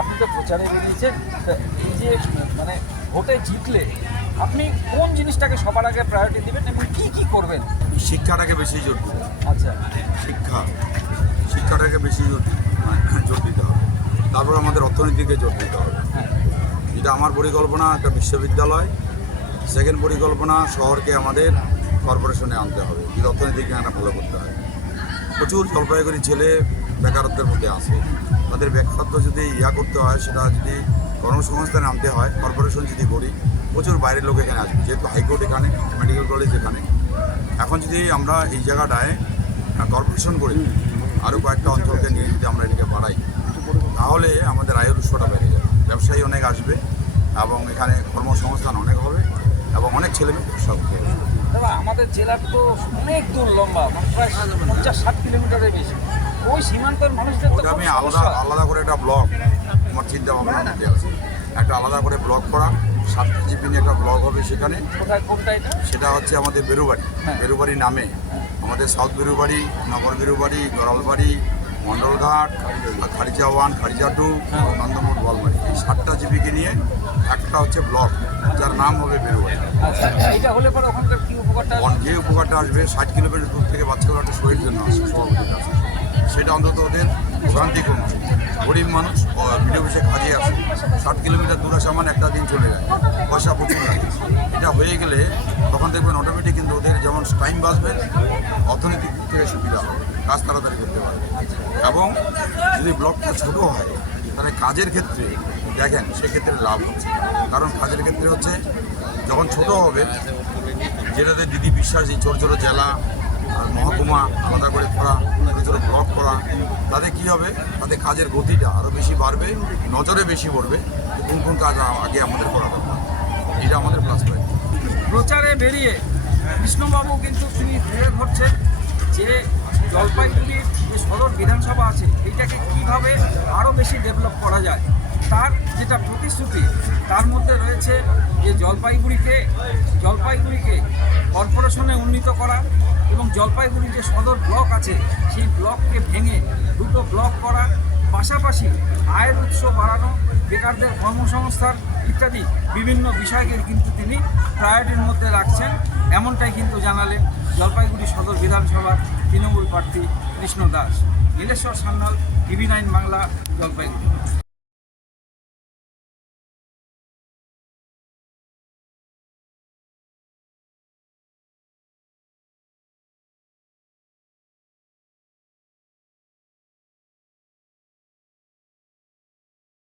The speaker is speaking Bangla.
আপনি তো প্রচারে বেরিয়েছেন, তা এই যে মানে ভোটে জিতলে আপনি কোন জিনিসটাকে সবার আগে প্রায়োরিটি দেবেন এবং কি কি করবেন? শিক্ষাটাকে বেশি জোর দেবো। আচ্ছা, শিক্ষাটাকে বেশি জোর দিতে হবে। তারপর আমাদের অর্থনীতিকে জোর দিতে হবে। হ্যাঁ, যেটা আমার পরিকল্পনা, একটা বিশ্ববিদ্যালয়। সেকেন্ড পরিকল্পনা, শহরকে আমাদের কর্পোরেশনে আনতে হবে, যদি অর্থনীতিকে একটা ভালো করতে হয়। প্রচুর জলপাইগুড়ি ছেলে বেকারত্বের মধ্যে আসে, তাদের বেকারত্ব যদি করতে হয়, সেটা যদি কর্মসংস্থানে আনতে হয়, কর্পোরেশন যদি করি, প্রচুর বাইরের লোক এখানে আসবে, যেহেতু হাইকোর্ট এখানে, মেডিকেল কলেজ এখানে। এখন যদি আমরা এই জায়গাটায় কর্পোরেশন করি, আরও কয়েকটা অঞ্চলকে নিয়ে যদি আমরা এটাকে বাড়াই, তাহলে আমাদের আয়ের উৎসটা বেড়ে যাবে, ব্যবসায়ী অনেক আসবে এবং এখানে কর্মসংস্থান অনেক হবে এবং অনেক ছেলেমেয়ে ব্যবসা করতে হবে। দাদা আমাদের জেলার তো অনেক দূর লম্বা, মানে প্রায় 50-60 কিলোমিটারের বেশি। ওই সীমান্তের মানুষদের তো ওটা খুব আমি সমস্যা। আলাদা করে একটা ব্লক আমার চিন্তা ভাবনার মধ্যে আছে, একটা আলাদা করে ব্লক করা, 7টা জিপি নিয়ে একটা ব্লক হবে সেখানে। কোথায়, কোনটা এটা? সেটা হচ্ছে আমাদের বেরুবাড়ি, হ্যাঁ। বেরুবাড়ি নামে আমাদের সাউথ বেরুবাড়ি, নগর বেরুবাড়ি, গড়ালবাড়ি, মণ্ডলঘাট, খারিজা 1, খারিজা 2, নন্দমোট, বলবাড়ি, এই 7টা জিপিকে নিয়ে একটা হচ্ছে ব্লক, যার নাম হবে বেরুবাড়ি। আচ্ছা, এটা হলে পরে ওখানকার কি উপকারটা? যে উপকারটা আসবে, 60 কিলোমিটার দূর থেকে বাচ্চাগুলো একটা শরীর জন্য আসে, সভাপতির কাছে, সেটা অন্তত ওদের ভোগান্তি কমছে। গরিব মানুষ ভিডিও অফিসে কাজে আসে, 60 কিলোমিটার দূর আসা মানে একটা দিন চলে যায়, পয়সা প্রচুর লাগে। এটা হয়ে গেলে তখন দেখবেন অটোমেটিক কিন্তু ওদের যেমন টাইম বাঁচবে, অর্থনৈতিক দিক থেকে সুবিধা হবে, কাজ তাড়াতাড়ি করতে পারবে। এবং যদি ব্লকটা ছোট হয়, তাহলে কাজের ক্ষেত্রে দেখেন সেক্ষেত্রে লাভ হচ্ছে। কারণ কাজের ক্ষেত্রে হচ্ছে যখন ছোট হবে, যেটাতে দিদি বিশ্বাস, এই ছোটো ছোটো জেলা আর মহকুমা আলাদা করে করা, ছোটো ছোটো ব্লক করা, তাতে কী হবে, তাতে কাজের গতিটা আরও বেশি বাড়বে, নজরে বেশি পড়বে, কোন কোন কাজ আগে আমাদের করা দরকার, এটা আমাদের প্লাস পয়েন্ট। প্রচারে বেরিয়ে কৃষ্ণবাবু কিন্তু তিনি তুলে ধরছেন যে জলপাইগুড়ির যে সদর বিধানসভা আছে, এইটাকে কীভাবে আরও বেশি ডেভেলপ করা যায়। তার যেটা প্রতিশ্রুতি, তার মধ্যে রয়েছে যে জলপাইগুড়িকে কর্পোরেশনে উন্নীত করা এবং জলপাইগুড়ির যে সদর ব্লক আছে, সেই ব্লককে ভেঙে 2টো ব্লক করা, পাশাপাশি আয়ের উৎস বাড়ানো, বেকারদের কর্মসংস্থান ইত্যাদি বিভিন্ন বিষয়কে কিন্তু তিনি প্রায়োরিটির মধ্যে রাখছেন, এমনটাই কিন্তু জানালেন জলপাইগুড়ি সদর বিধানসভার তৃণমূল প্রার্থী কৃষ্ণ দাস। নীলেশ্বর সান্যাল, TV9 বাংলা, জলপাইগুড়ি।